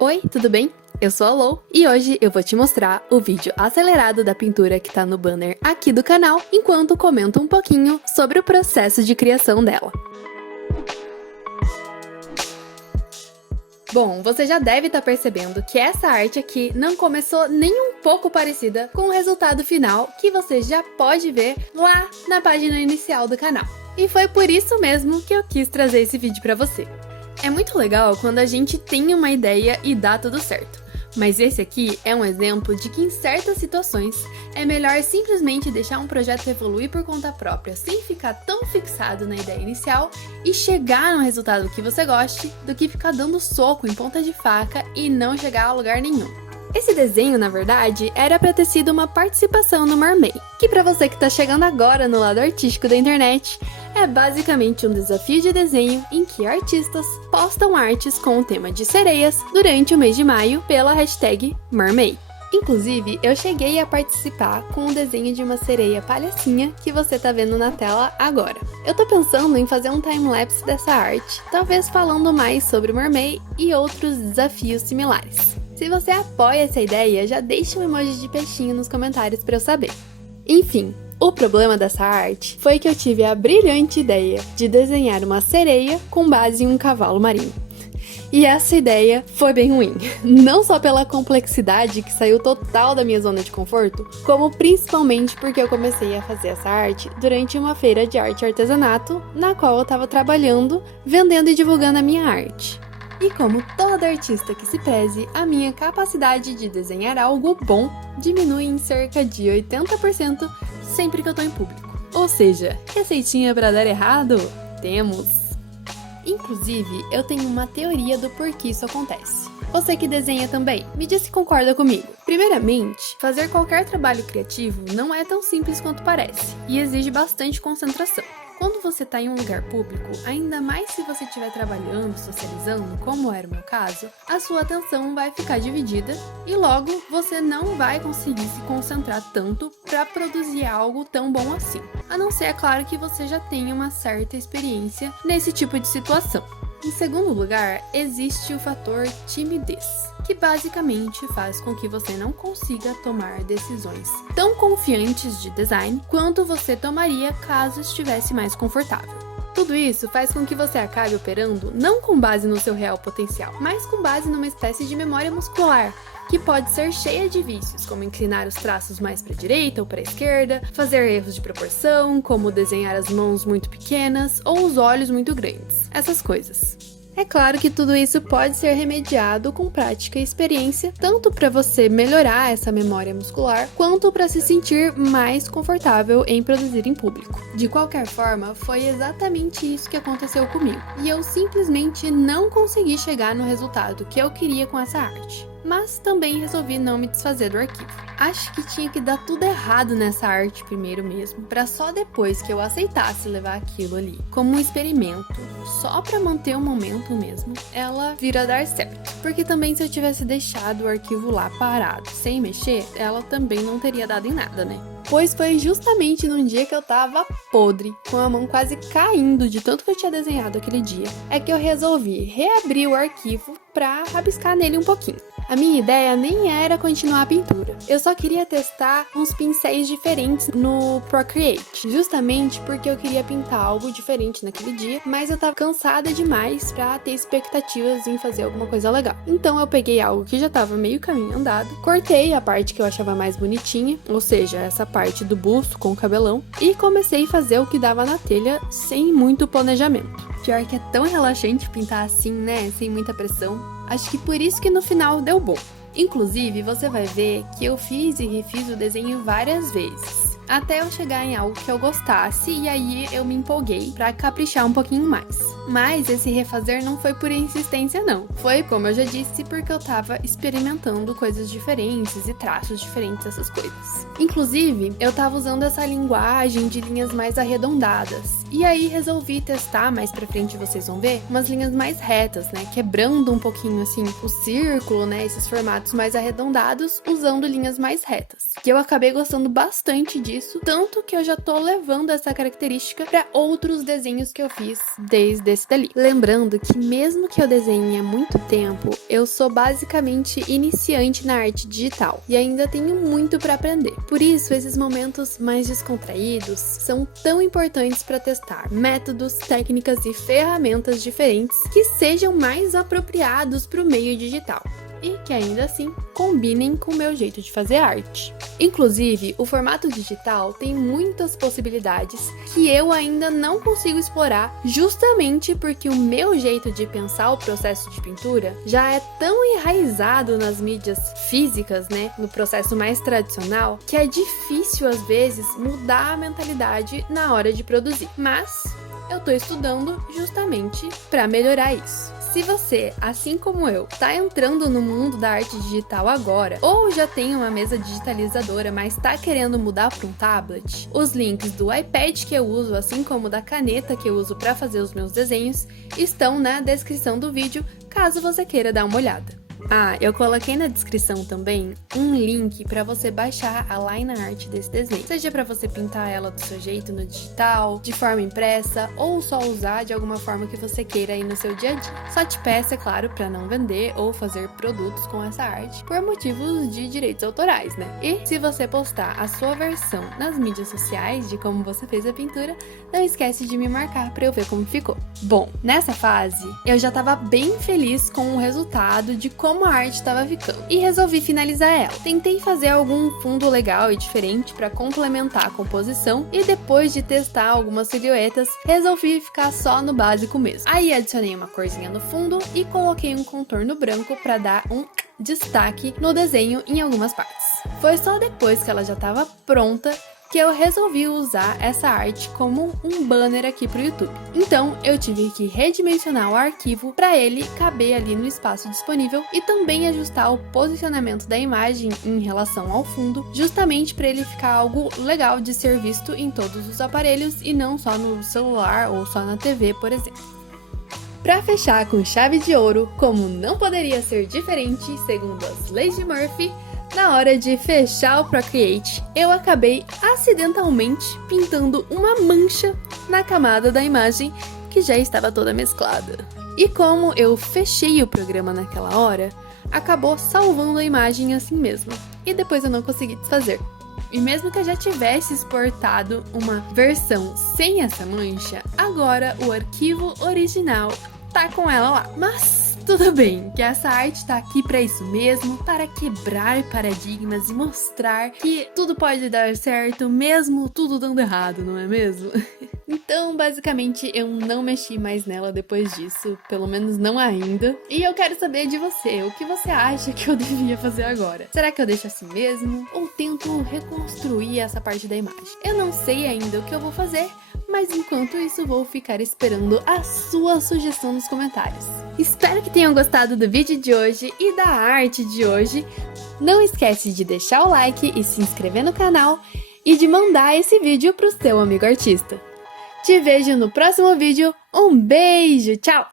Oi, tudo bem? Eu sou a Lou e hoje eu vou te mostrar o vídeo acelerado da pintura que tá no banner aqui do canal, enquanto comento um pouquinho sobre o processo de criação dela. Bom, você já deve estar percebendo que essa arte aqui não começou nem um pouco parecida com o resultado final que você já pode ver lá na página inicial do canal. E foi por isso mesmo que eu quis trazer esse vídeo pra você. É muito legal quando a gente tem uma ideia e dá tudo certo, mas esse aqui é um exemplo de que em certas situações é melhor simplesmente deixar um projeto evoluir por conta própria, sem ficar tão fixado na ideia inicial e chegar no resultado que você goste, do que ficar dando soco em ponta de faca e não chegar a lugar nenhum. Esse desenho, na verdade, era para ter sido uma participação no Mermaid, que para você que está chegando agora no lado artístico da internet, é basicamente um desafio de desenho em que artistas postam artes com o tema de sereias durante o mês de maio pela hashtag Mermaid. Inclusive, eu cheguei a participar com o desenho de uma sereia palhacinha que você tá vendo na tela agora. Eu tô pensando em fazer um time-lapse dessa arte, talvez falando mais sobre o Mermaid e outros desafios similares. Se você apoia essa ideia, já deixa um emoji de peixinho nos comentários para eu saber. Enfim, o problema dessa arte foi que eu tive a brilhante ideia de desenhar uma sereia com base em um cavalo marinho. E essa ideia foi bem ruim, não só pela complexidade que saiu total da minha zona de conforto, como principalmente porque eu comecei a fazer essa arte durante uma feira de arte e artesanato, na qual eu estava trabalhando, vendendo e divulgando a minha arte. E como toda artista que se preze, a minha capacidade de desenhar algo bom diminui em cerca de 80% sempre que eu tô em público. Ou seja, receitinha para dar errado? Temos! Inclusive, eu tenho uma teoria do porquê isso acontece. Você que desenha também, me diz se concorda comigo. Primeiramente, fazer qualquer trabalho criativo não é tão simples quanto parece, e exige bastante concentração. Quando você está em um lugar público, ainda mais se você estiver trabalhando, socializando, como era o meu caso, a sua atenção vai ficar dividida e logo você não vai conseguir se concentrar tanto para produzir algo tão bom assim. A não ser, é claro, que você já tenha uma certa experiência nesse tipo de situação. Em segundo lugar, existe o fator timidez, que basicamente faz com que você não consiga tomar decisões tão confiantes de design quanto você tomaria caso estivesse mais confortável. Tudo isso faz com que você acabe operando não com base no seu real potencial, mas com base numa espécie de memória muscular, que pode ser cheia de vícios, como inclinar os traços mais para a direita ou para a esquerda, fazer erros de proporção, como desenhar as mãos muito pequenas ou os olhos muito grandes, essas coisas. É claro que tudo isso pode ser remediado com prática e experiência, tanto para você melhorar essa memória muscular, quanto para se sentir mais confortável em produzir em público. De qualquer forma, foi exatamente isso que aconteceu comigo, e eu simplesmente não consegui chegar no resultado que eu queria com essa arte. Mas também resolvi não me desfazer do arquivo. Acho que tinha que dar tudo errado nessa arte primeiro mesmo, para só depois que eu aceitasse levar aquilo ali como um experimento, só para manter o momento mesmo, ela vir a dar certo. Porque também se eu tivesse deixado o arquivo lá parado, sem mexer, ela também não teria dado em nada, né? Pois foi justamente num dia que eu tava podre, com a mão quase caindo de tanto que eu tinha desenhado aquele dia, é que eu resolvi reabrir o arquivo pra rabiscar nele um pouquinho. A minha ideia nem era continuar a pintura, eu só queria testar uns pincéis diferentes no Procreate, justamente porque eu queria pintar algo diferente naquele dia, mas eu tava cansada demais pra ter expectativas em fazer alguma coisa legal. Então eu peguei algo que já tava meio caminho andado, cortei a parte que eu achava mais bonitinha, ou seja, essa parte do busto com o cabelão, e comecei a fazer o que dava na telha sem muito planejamento. Pior que é tão relaxante pintar assim, né, sem muita pressão. Acho que por isso que no final deu bom. Inclusive, você vai ver que eu fiz e refiz o desenho várias vezes, até eu chegar em algo que eu gostasse, e aí eu me empolguei pra caprichar um pouquinho mais. Mas esse refazer não foi por insistência não, foi, como eu já disse, porque eu tava experimentando coisas diferentes e traços diferentes, essas coisas. Inclusive, eu tava usando essa linguagem de linhas mais arredondadas, e aí resolvi testar, mais pra frente vocês vão ver, umas linhas mais retas, né, quebrando um pouquinho assim o círculo, né, esses formatos mais arredondados, usando linhas mais retas. Que eu acabei gostando bastante disso, tanto que eu já tô levando essa característica pra outros desenhos que eu fiz desde esse dali. Lembrando que mesmo que eu desenhe há muito tempo, eu sou basicamente iniciante na arte digital e ainda tenho muito para aprender. Por isso, esses momentos mais descontraídos são tão importantes para testar métodos, técnicas e ferramentas diferentes que sejam mais apropriados para o meio digital e que ainda assim combinem com o meu jeito de fazer arte. Inclusive, o formato digital tem muitas possibilidades que eu ainda não consigo explorar, justamente porque o meu jeito de pensar o processo de pintura já é tão enraizado nas mídias físicas, né, no processo mais tradicional, que é difícil às vezes mudar a mentalidade na hora de produzir. Mas eu tô estudando justamente para melhorar isso. Se você, assim como eu, tá entrando no mundo da arte digital agora, ou já tem uma mesa digitalizadora, mas tá querendo mudar para um tablet, os links do iPad que eu uso, assim como da caneta que eu uso para fazer os meus desenhos, estão na descrição do vídeo, caso você queira dar uma olhada. Ah, eu coloquei na descrição também um link para você baixar a line art desse desenho. Seja para você pintar ela do seu jeito no digital, de forma impressa, ou só usar de alguma forma que você queira aí no seu dia a dia. Só te peço, é claro, para não vender ou fazer produtos com essa arte por motivos de direitos autorais, né? E se você postar a sua versão nas mídias sociais de como você fez a pintura, não esquece de me marcar para eu ver como ficou. Bom, nessa fase, eu já tava bem feliz com o resultado de como a arte estava ficando e resolvi finalizar ela. Tentei fazer algum fundo legal e diferente para complementar a composição e depois de testar algumas silhuetas, resolvi ficar só no básico mesmo. Aí adicionei uma corzinha no fundo e coloquei um contorno branco para dar um destaque no desenho em algumas partes. Foi só depois que ela já estava pronta que eu resolvi usar essa arte como um banner aqui pro YouTube. Então, eu tive que redimensionar o arquivo para ele caber ali no espaço disponível e também ajustar o posicionamento da imagem em relação ao fundo, justamente para ele ficar algo legal de ser visto em todos os aparelhos e não só no celular ou só na TV, por exemplo. Para fechar com chave de ouro, como não poderia ser diferente, segundo as leis de Murphy, na hora de fechar o Procreate, eu acabei acidentalmente pintando uma mancha na camada da imagem que já estava toda mesclada. E como eu fechei o programa naquela hora, acabou salvando a imagem assim mesmo, e depois eu não consegui desfazer. E mesmo que eu já tivesse exportado uma versão sem essa mancha, agora o arquivo original tá com ela lá. Mas tudo bem, que essa arte tá aqui pra isso mesmo, para quebrar paradigmas e mostrar que tudo pode dar certo, mesmo tudo dando errado, não é mesmo? Então, basicamente, eu não mexi mais nela depois disso, pelo menos não ainda. E eu quero saber de você, o que você acha que eu devia fazer agora? Será que eu deixo assim mesmo? Ou tento reconstruir essa parte da imagem? Eu não sei ainda o que eu vou fazer, mas enquanto isso vou ficar esperando a sua sugestão nos comentários. Espero que tenham gostado do vídeo de hoje e da arte de hoje. Não esquece de deixar o like e se inscrever no canal e de mandar esse vídeo pro seu amigo artista. Te vejo no próximo vídeo, um beijo, tchau!